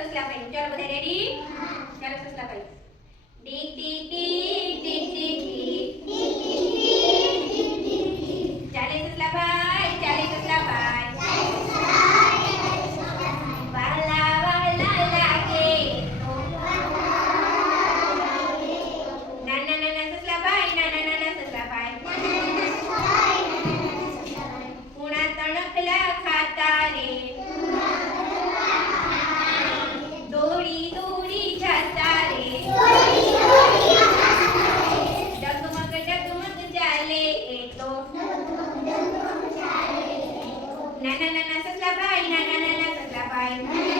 સસલાભાઈ ચાલો બધા રેડી ચાલો સસલાભાઈ ડીક ડીક ડીક ડીક ડીક ડીક ચાલે સસલાભાઈ વાલા વાલા લાગે તો નાના નાના સસલાભાઈ કુણા તણખલા ખાતા રે દોડી દોડી જાતા રે ડગમગ ડગમગ ચાલે એ તો નાના નાના સસલાભાઈ